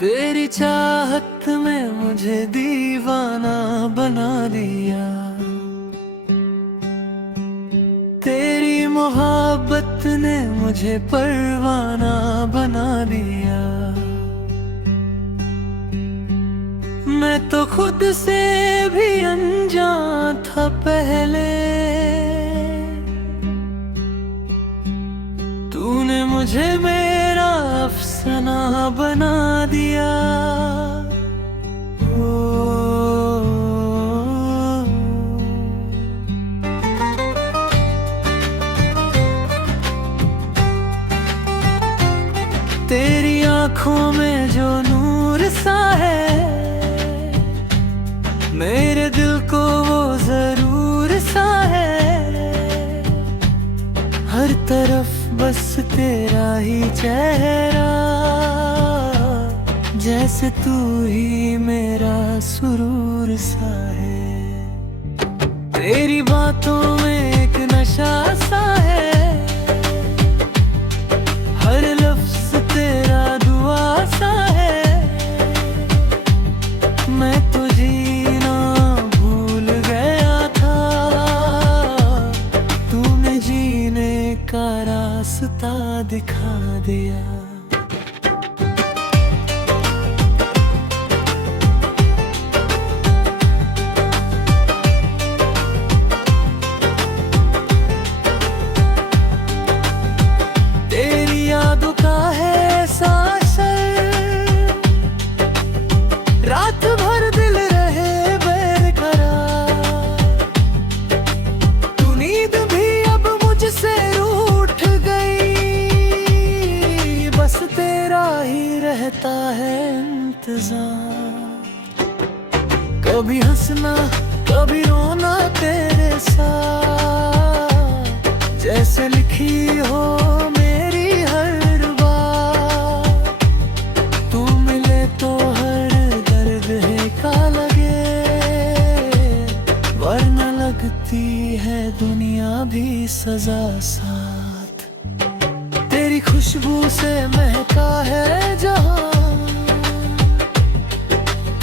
तेरी चाहत में मुझे दीवाना बना दिया। तेरी मोहब्बत ने मुझे परवाना बना दिया। मैं तो खुद से भी अनजान था पहले, तूने मुझे मेरा अफसाना बना दिया। तेरी आंखों में जो नूर सा है, मेरे दिल को वो जरूर सा है। हर तरफ बस तेरा ही चेहरा, जैसे तू ही मेरा सुरूर सा है। तेरी बातों में एक नशा सा है, हर लफ्ज तेरा दुआ सा है। मैं तो जीना भूल गया था, तूने जीने का रास्ता दिखा दिया। तेरी यादों का है ऐसा असर, रात भर दिल रहे बेकरार। तू नींद भी अब मुझसे रूठ गई, बस तेरा ही रहता है इंतजार। कभी हंसना कभी रोना तेरे साथ, जैसे लिखी हो मेरी हर बात। तू मिले तो हर दर्द है का लगे, वरना लगती है दुनिया भी सजा साथ। तेरी खुशबू से महका है जहां,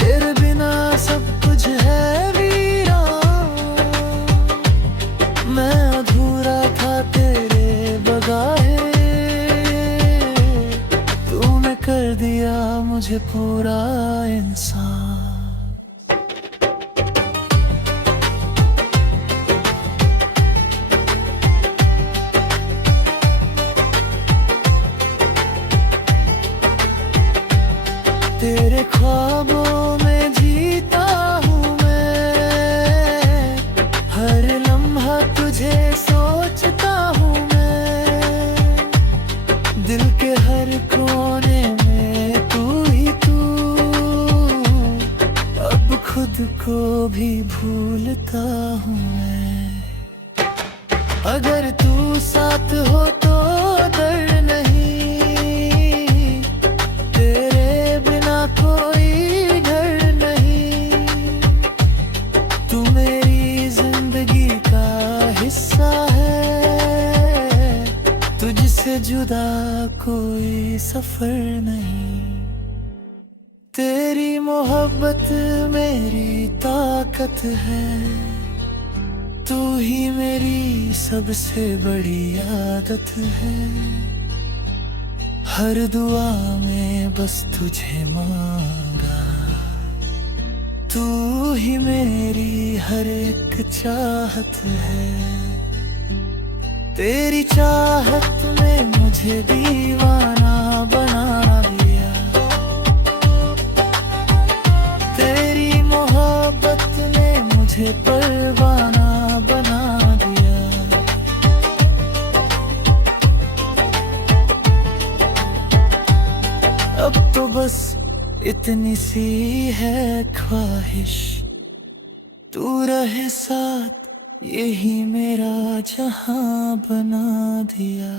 तेरे बिना सब कुछ है वीरान। मैं अधूरा था तेरे बगैर, तूने कर दिया मुझे पूरा इंसान। तेरे ख्वाबों में जीता हूँ मैं, हर लम्हा तुझे सोचता हूँ मैं। दिल के हर कोने में तू ही तू, अब खुद को भी भूलता हूँ मैं। अगर तू साथ हो तो दर्द नहीं, तेरे बिना कोई घर नहीं। तू मेरी जिंदगी का हिस्सा है, तुझसे जुदा कोई सफर नहीं। तेरी मोहब्बत मेरी ताकत है, तू ही मेरी सबसे बड़ी आदत है। हर दुआ में बस तुझे मांगा, तू ही मेरी हर एक चाहत है। तेरी चाहत में मुझे दीवाना बना दिया। तेरी मोहब्बत ने मुझे परवाना बना दिया। अब तो बस इतनी सी है ख्वाहिश, तू रहे साथ यही मेरा जहां बना दिया।